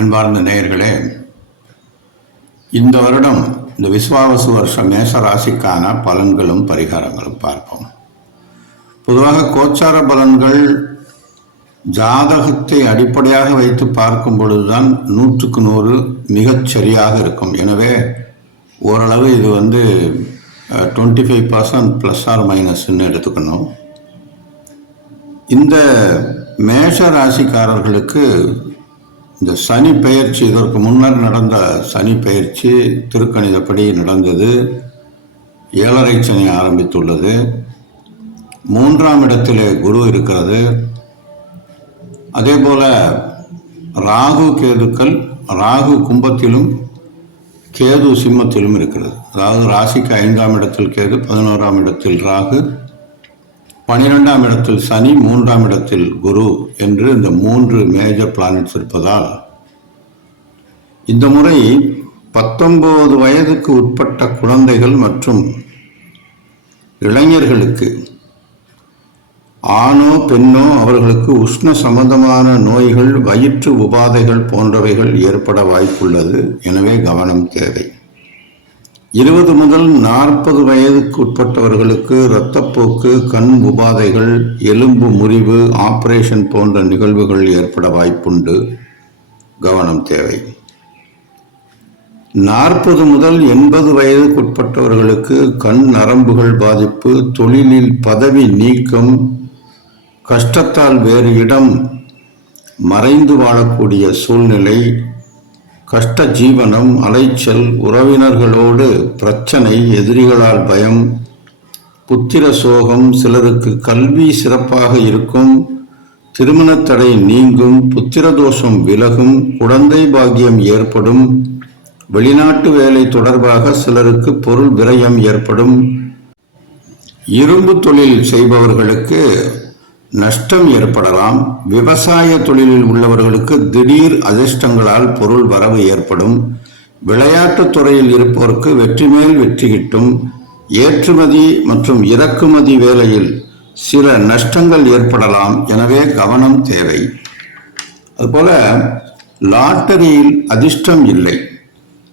அன்பார்ந்த நேயர்களே இந்த வருடம் இந்த விஸ்வாவசு வருஷம் மேச ராசிக்கான பலன்களும் பரிகாரங்களும் பார்ப்போம். பொதுவாக கோச்சார பலன்கள் ஜாதகத்தை அடிப்படையாக வைத்து பார்க்கும் பொழுதுதான் நூற்றுக்கு நூறு மிகச் சரியாக இருக்கும். எனவே ஓரளவு இது வந்து twenty five percent plus or மைனஸ்ன்னு எடுத்துக்கணும். இந்த மேஷ ராசிக்காரர்களுக்கு இந்த சனி பெயர்ச்சி இதற்கு முன்னர் நடந்த சனி பெயர்ச்சி திருக்கணிதப்படி நடந்தது. ஏழரை சனி ஆரம்பித்துள்ளது. மூன்றாம் இடத்திலே குரு இருக்கிறது. அதே போல ராகு கேதுக்கள் ராகு கும்பத்திலும் கேது சிம்மத்திலும் இருக்கிறது. அதாவது ராசிக்கு ஐந்தாம் இடத்தில் கேது பதினோராம் இடத்தில் ராகு பனிரெண்டாம் இடத்தில் சனி மூன்றாம் இடத்தில் குரு என்று இந்த மூன்று மேஜர் பிளானட்ஸ் இருப்பதால் இந்த முறை பத்தொன்பது வயதுக்கு உட்பட்ட குழந்தைகள் மற்றும் இளைஞர்களுக்கு ஆணோ பெண்ணோ அவர்களுக்கு உஷ்ண சம்பந்தமான நோய்கள் வயிற்று உபாதைகள் போன்றவைகள் ஏற்பட வாய்ப்புள்ளது. எனவே கவனம் தேவை. இருபது முதல் நாற்பது வயதுக்கு உட்பட்டவர்களுக்கு இரத்தப்போக்கு கண் உபாதைகள் எலும்பு முறிவு ஆபரேஷன் போன்ற நிகழ்வுகள் ஏற்பட வாய்ப்புண்டு. கவனம் தேவை. நாற்பது முதல் எண்பது வயதுக்குட்பட்டவர்களுக்கு கண் நரம்புகள் பாதிப்பு தொழிலில் பதவி நீக்கம் கஷ்டத்தால் வேறு இடம் மறைந்து வாழக்கூடிய சூழ்நிலை கஷ்ட ஜீவனம் அலைச்சல் உறவினர்களோடு பிரச்சனை எதிரிகளால் பயம் புத்திர சோகம் சிலருக்கு கல்வி சிறப்பாக இருக்கும் திருமணத்தடை நீங்கும் புத்திர தோஷம் விலகும் குழந்தை பாக்கியம் ஏற்படும் வெளிநாட்டு வேலை தொடர்பாக சிலருக்கு பொருள் விரயம் ஏற்படும். இரும்பு தொழில் செய்பவர்களுக்கு நஷ்டம் ஏற்படலாம் விவசாய தொழிலில் உள்ளவர்களுக்கு திடீர் அதிர்ஷ்டங்களால் பொருள் வரவு ஏற்படும் விளையாட்டுத் துறையில் இருப்போருக்கு வெற்றி மேல் வெற்றி கிட்டும் ஏற்றுமதி மற்றும் இறக்குமதி வேலையில் சில நஷ்டங்கள் ஏற்படலாம் எனவே கவனம் தேவை. அதுபோல லாட்டரியில் அதிர்ஷ்டம் இல்லை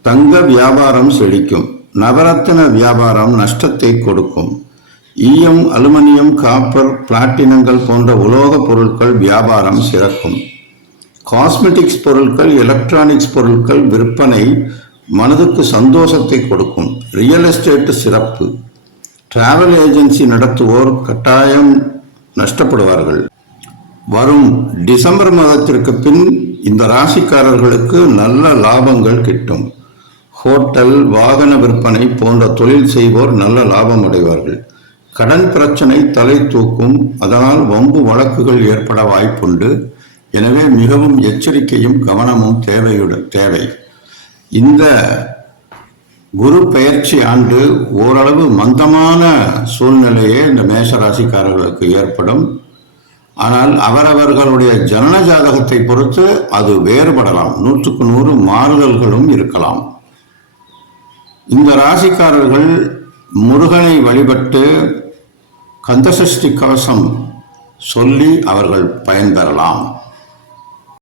தங்க வியாபாரம் செழிக்கும் நவரத்தின வியாபாரம் நஷ்டத்தை கொடுக்கும். ஈயம் அலுமினியம் காப்பர் பிளாட்டினங்கள் போன்ற உலோகப் பொருட்கள் வியாபாரம் சிறக்கும். காஸ்மெட்டிக்ஸ் பொருட்கள் எலக்ட்ரானிக்ஸ் பொருட்கள் விற்பனை மனதுக்கு சந்தோஷத்தை கொடுக்கும். ரியல் எஸ்டேட் சிறப்பு. டிராவல் ஏஜென்சி நடத்துவோர் கட்டாயம் நஷ்டப்படுவார்கள். வரும் டிசம்பர் மாதத்திற்கு பின் இந்த ராசிக்காரர்களுக்கு நல்ல லாபங்கள் கிட்டும். ஹோட்டல் வாகன விற்பனை போன்ற தொழில் செய்வோர் நல்ல லாபம் அடைவார்கள் கடன் பிரச்சனை தலை தூக்கும் அதனால் வம்பு வழக்குகள் ஏற்பட வாய்ப்புண்டு. எனவே மிகவும் எச்சரிக்கையும் கவனமும் தேவையுடன் தேவை. இந்த குரு பெயர்ச்சி ஆண்டு ஓரளவு மந்தமான சூழ்நிலையே இந்த மேஷராசிக்காரர்களுக்கு ஏற்படும். ஆனால் அவரவர்களுடைய ஜனன ஜாதகத்தை பொறுத்து அது வேறுபடலாம். நூற்றுக்கு நூறு மாறுதல்களும் இருக்கலாம். இந்த ராசிக்காரர்கள் முருகனை வழிபட்டு கந்தசஷ்டி கவசம் சொல்லி அவர்கள் பயன்பெறலாம்